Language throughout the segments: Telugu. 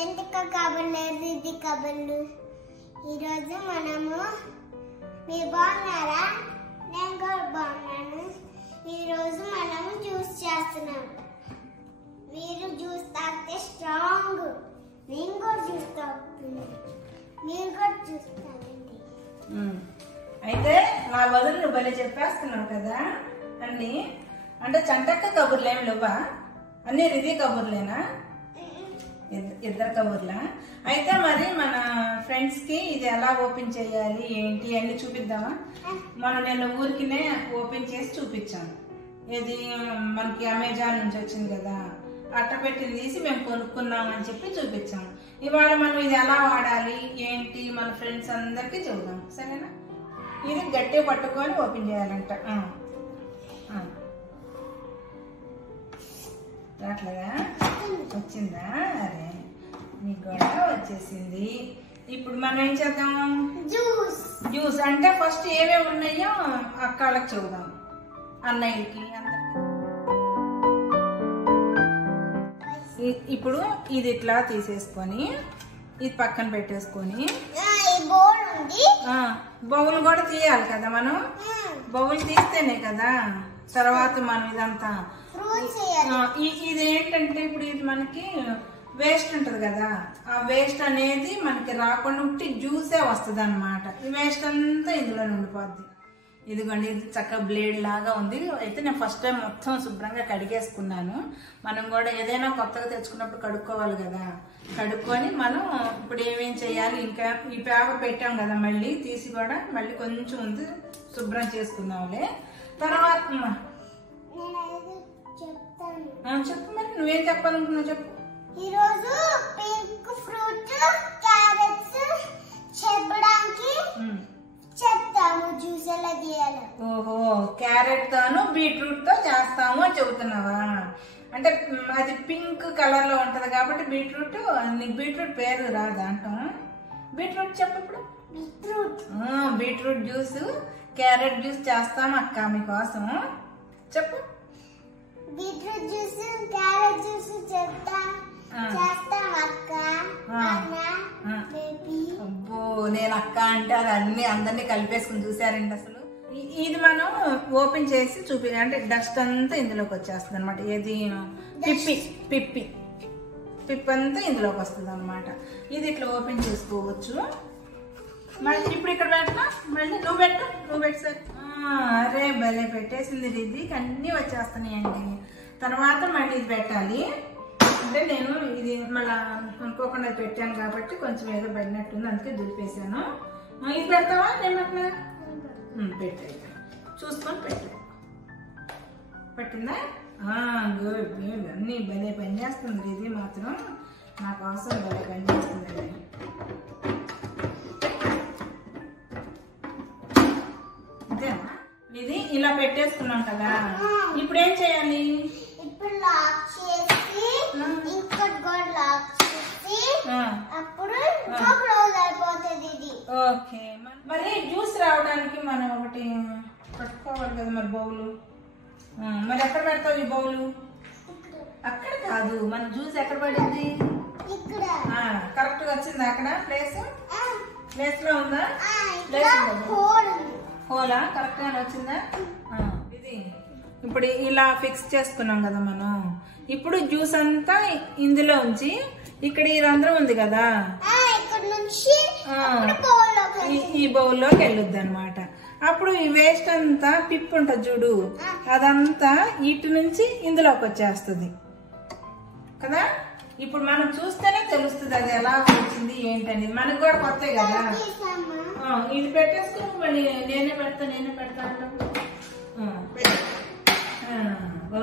చెంతక కబుర్లు రిద్ది కబుర్లు. ఈరోజు మనము మీరు బాగున్నారా? నేను కూడా బాగున్నాను. ఈరోజు మనము జ్యూస్ చేస్తున్నాం. మీరు జ్యూస్ తాగితే స్ట్రాంగ్. నేను కూడా జ్యూస్ తాగుతున్నాను. మీరు కూడా జ్యూస్ తాగండి. అయితే నా బదులు నువ్వు భలే చెప్పేస్తున్నావు కదా అన్ని. అంటే చంటక్క కబుర్లు ఏమి లేవా? అన్ని రిది కబుర్లేనా? ఇద్దరు కబుర్లా? అయితే మరి మన ఫ్రెండ్స్ కి ఇది ఎలా ఓపెన్ చేయాలి ఏంటి అన్ని చూపిద్దామా? నేను ఊరికినే ఓపెన్ చేసి చూపించాను. ఇది మనకి అమెజాన్ నుంచి వచ్చింది కదా, అట్టపెట్టిని తీసి మేము కొనుక్కున్నాం అని చెప్పి చూపించాము. ఇవాళ మనం ఇది ఎలా వాడాలి ఏంటి మన ఫ్రెండ్స్ అందరికి చెబుదాం, సరేనా? ఇది గట్టిగా పట్టుకొని ఓపెన్ చేయాలంట. అట్లాగా వచ్చిందా? అరే మీకు కూడా వచ్చేసింది. ఇప్పుడు మనం ఏం చేద్దాం? జ్యూస్ అంటే ఫస్ట్ ఏమేమి ఉన్నాయో అక్కళ్ళకి చెబుదాం, అన్నయ్యకి అందరికి. ఇప్పుడు ఇది ఇట్లా తీసేసుకొని ఇది పక్కన పెట్టేసుకొని బౌల్ కూడా తీయాలి కదా మనం. బౌల్ తీస్తేనే కదా తర్వాత మనం ఇదంతా. ఇది ఏంటంటే ఇప్పుడు ఇది మనకి వేస్ట్ ఉంటది కదా, ఆ వేస్ట్ అనేది మనకి రాకుండా ఉంటే జ్యూసే వస్తుంది అనమాట. ఈ వేస్ట్ అంతా ఇందులో ఉండిపోద్ది. ఇదిగోండి, ఇది చక్కగా బ్లేడ్ లాగా ఉంది. అయితే నేను ఫస్ట్ టైం మొత్తం శుభ్రంగా కడిగేసుకున్నాను. మనం కూడా ఏదైనా కొత్తగా తెచ్చుకున్నప్పుడు కడుక్కోవాలి కదా. కడుక్కొని మనం ఇప్పుడు ఏమేం చేయాలి, ఇంకా ఈ పేపర్ పెట్టాం కదా, మళ్ళీ తీసి కూడా మళ్ళీ కొంచెం ఉంది శుభ్రం చేసుకుందాంలే. తర్వాత చెప్పు, మరి నువ్వేం చెప్పాలనుకున్నావు చెప్పు. ఈరోజు పింక్ ఫ్రూట్ క్యారెట్స్ చెప్పడానికి చెప్తాము జ్యూస్ ఎలా చేయాలి. ఓహో, క్యారెట్ తోను బీట్రూట్ తో చేస్తాము అని చెబుతున్నావా? అంటే అది పింక్ కలర్ లో ఉంటది కాబట్టి బీట్రూట్. నీకు బీట్రూట్ పేరు రాదా అంటాం? బీట్రూట్ చెప్పు ఇప్పుడు. బీట్రూట్ జ్యూస్ క్యారెట్ జ్యూస్ చేస్తాం అక్క మీకోసం. చెప్పు. బీట్రూట్ జ్యూస్ క్యారెట్ జ్యూస్ చేస్తాం అక్క. అబ్బో, నేను అక్క అంటే అది అన్ని అందరినీ కలిపేసుకుని చూసారండి అసలు. ఇది మనం ఓపెన్ చేసి అంటే డస్ట్ అంతా ఇందులోకి వచ్చేస్తుంది అనమాట. ఏది పిప్పి అంతా ఇందులోకి వస్తుంది అనమాట. ఇది ఇట్లా ఓపెన్ చేసుకోవచ్చు. మళ్ళీ ఇప్పుడు ఇక్కడ పెట్టా, మళ్ళీ నువ్వు పెట్టు సార్. అరే భలే పెట్టేసింది. ఇది అన్నీ వచ్చేస్తున్నాయండి. తర్వాత మళ్ళీ ఇది పెట్టాలి. అంటే నేను ఇది మళ్ళీ అనుకోకుండా పెట్టాను కాబట్టి కొంచెం ఏదో పడినట్టుంది, అందుకే దులిపేసాను. ఇది పెడతావా? నేను పెట్టినా పెట్టా, చూసుకొని పెట్టు. పట్టిందా? Good good. అన్నీ భలే పని చేస్తుంది. ఇది మాత్రం నా కోసం భలే పని చేస్తుంది. అంతేనా? ఇది ఇలా పెట్టేసుకున్నాం కదా, ఇప్పుడు ఏం చేయాలి? ఇప్పుడు లాక్ చేసి ఇంకోటి కూడా లాక్ చేసి అప్పుడు క్లోజ్ అయిపోతుంది ఇది. ఓకే, మరి జ్యూస్ రావడానికి మనం ఒకటి పట్టుకోవాలి కదా మరి బౌలు. మరి ఎక్కడ పెడతావు ఈ బౌలు? అక్కడ కాదు, మన జ్యూస్ ఎక్కడ పడింది? కరెక్ట్ గా వచ్చింది అక్కడ ప్లేస్ లో ఉందా? హోలా కరెక్ట్ గానే వచ్చిందా? ఇది ఇప్పుడు ఇలా ఫిక్స్ చేసుకున్నాం కదా మనం. ఇప్పుడు జ్యూస్ అంతా ఇందులో ఉంచి ఇక్కడ ఈ రంధ్రం ఉంది కదా, ఈ బౌల్లోకి వెళ్ళొద్ది అనమాట. అప్పుడు ఈ వేస్ట్ అంతా పిప్ ఉంటుంది చూడు, అదంతా ఇటు నుంచి ఇందులోకి వచ్చేస్తుంది కదా. ఇప్పుడు మనం చూస్తేనే తెలుస్తుంది అది ఎలా వచ్చింది ఏంటని. మనకు కూడా కొత్త కదా. ఇది పెట్టేసుకుని మళ్ళీ నేనే పెడతా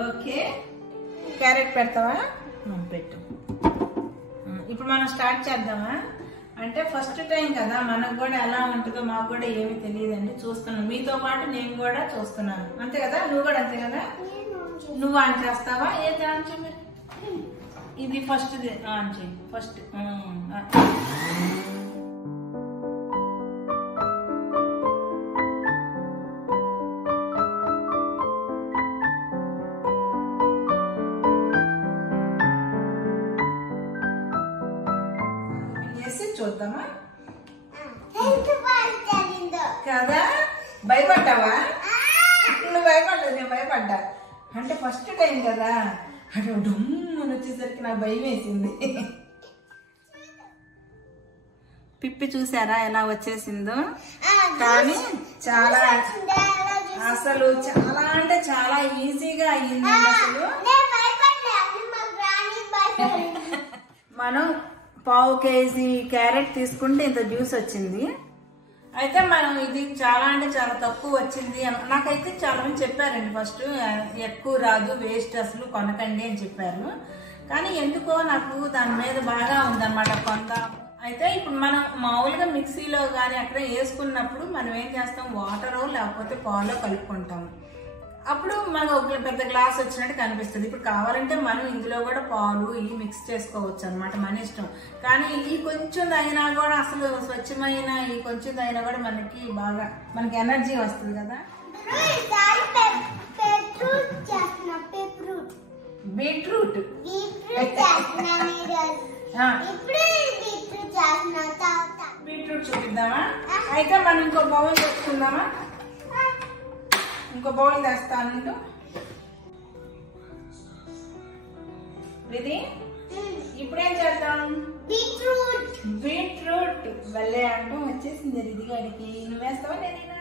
ఓకే. క్యారెట్ పెడతావా? పెట్టు. ఇప్పుడు మనం స్టార్ట్ చేద్దామా? అంటే ఫస్ట్ టైం కదా, మనకు కూడా ఎలా ఉంటుందో మాకు కూడా ఏమి తెలియదండి. చూస్తున్నాను, మీతో పాటు నేను కూడా చూస్తున్నాను. అంతే కదా? నువ్వు కూడా అంతే కదా? నువ్వు ఆన్ చేస్తావా? ఏది ఆన్ చేయ మరి? ఇది ఫస్ట్ ఆన్ చేయి. ఫస్ట్ వేసి చూద్దామా ఎంత కదా? భయపడ్డావా? నువ్వు భయపడ్డా, నేను భయపడ్డా. అంటే ఫస్ట్ టైం కదా, అటు డొమ్మని వచ్చేసరికి నాకు భయం వేసింది. పిప్పి చూసారా ఎలా వచ్చేసిందో? కానీ చాలా అసలు చాలా అంటే చాలా ఈజీగా అయ్యింది అసలు. మనం పావు కేజీ క్యారెట్ తీసుకుంటే ఇంత జ్యూస్ వచ్చింది. అయితే మనం ఇది చాలా అంటే చాలా తక్కువ వచ్చింది నాకైతే చాలా మంది చెప్పారండి. ఫస్ట్ ఎక్కువ రాదు, వేస్ట్ అసలు కొనకండి అని చెప్పారు. కానీ ఎందుకో నాకు దాని మీద బాగా ఉందన్నమాట కొందాం. అయితే ఇప్పుడు మనం మామూలుగా మిక్సీలో కానీ అక్కడ వేసుకున్నప్పుడు మనం ఏం చేస్తాం, వాటరో లేకపోతే పాలో కలుపుకుంటాము. అప్పుడు మనకు ఒక పెద్ద గ్లాస్ వచ్చినట్టు కనిపిస్తుంది. ఇప్పుడు కావాలంటే మనం ఇందులో కూడా పాలు ఇవి మిక్స్ చేసుకోవచ్చు అనమాట, మన ఇష్టం. కానీ ఈ కొంచెం అయినా కూడా అసలు స్వచ్ఛమైన ఈ కొంచెం అయినా కూడా మనకి బాగా మనకి ఎనర్జీ వస్తుంది కదా. బీట్రూట్ బీట్రూట్ చూపిద్దామా? అయితే మనం ఇంకో బౌల్ తెచ్చుకుందామా? ఇంకో బౌల్ తెస్తాను. ఇది ఇప్పుడేం చేద్దాం? బీట్రూట్ భలే అంటూ వచ్చేసింది రిదిగాడికి. నువ్వు వేస్తావా నేనేనా?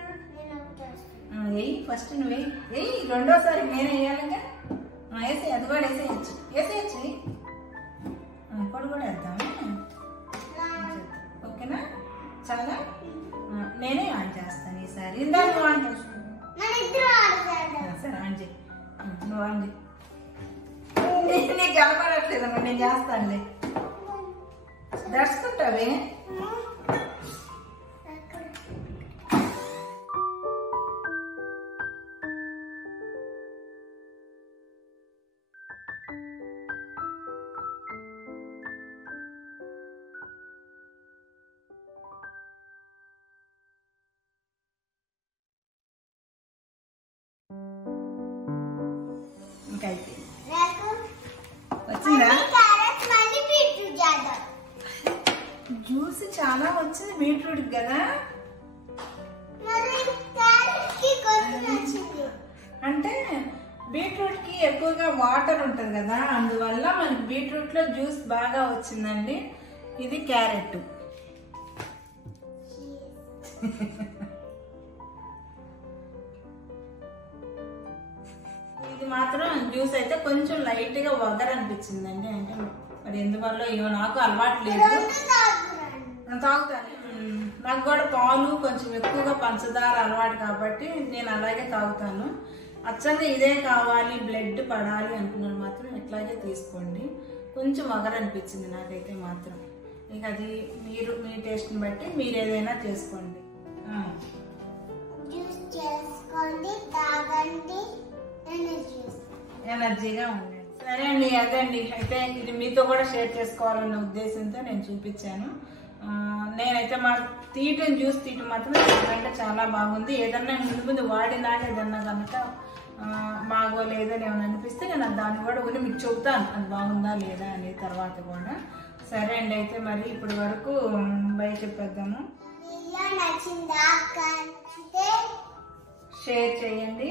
వెయ్యి ఫస్ట్ నువ్వు వెయ్యి, రెండోసారి నేను వేయాలిగా. వేసే అది కూడా వేసేయచ్చు. ఇప్పుడు కూడా వేద్దామా? ఓకేనా? చాలా నేనే ఆన్ చేస్తాను ఈసారి. ఇందాక నువ్వు ఆన్ చేస్తాను. సరే ఆన్ చేయి, నువ్వు ఆన్ చేయి. నీకు కనపడట్లేదమ్మా, నేను చేస్తానులే. దర్చుకుంటావే. వచ్చిందా? జ్యూస్ చాలా వచ్చింది బీట్రూట్ కదా. అంటే బీట్రూట్ కి ఎక్కువగా వాటర్ ఉంటుంది కదా, అందువల్ల మనకి బీట్రూట్ లో జ్యూస్ బాగా వచ్చిందండి. ఇది క్యారెట్. ఇది మాత్రం జ్యూస్ అయితే కొంచెం లైట్ గా వగర్ అనిపించిందండి. అంటే మరి ఎందువల్ల ఏమో నాకు అలవాటు లేదు. తాగుతాను. నాకు కూడా పాలు కొంచెం ఎక్కువగా పంచదార అలవాటు కాబట్టి నేను అలాగే తాగుతాను. అచ్చంగా ఇదే కావాలి, బ్లడ్ పడాలి అనుకున్నాను మాత్రం ఇట్లాగే తీసుకోండి. కొంచెం వగర్ అనిపించింది నాకైతే మాత్రం. ఇక అది మీరు మీ టేస్ట్ని బట్టి మీరు ఏదైనా చేసుకోండి. ఎనర్జీగా ఉండండి. సరే అండి, అదే అండి. అయితే ఇది మీతో కూడా షేర్ చేసుకోవాలన్న ఉద్దేశంతో నేను చూపించాను. నేనైతే మా జ్యూస్ తీయటం మాత్రం అంటే చాలా బాగుంది. ఏదన్నా ముందు వాడినాక ఏదన్నా కనుక బాగోలేదని ఏమైనా అనిపిస్తే నేను దాన్ని కూడా ఊరి మీకు చెబుతాను అది బాగుందా లేదా అని తర్వాత కూడా. సరే అండి, అయితే మరి ఇప్పటి వరకు బై చెప్పేద్దాము. షేర్ చేయండి,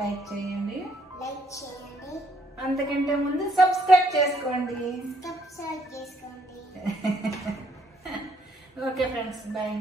లైక్ చేయండి, అంతకంటే ముందు సబ్స్క్రైబ్ చేసుకోండి. Okay friends, bye.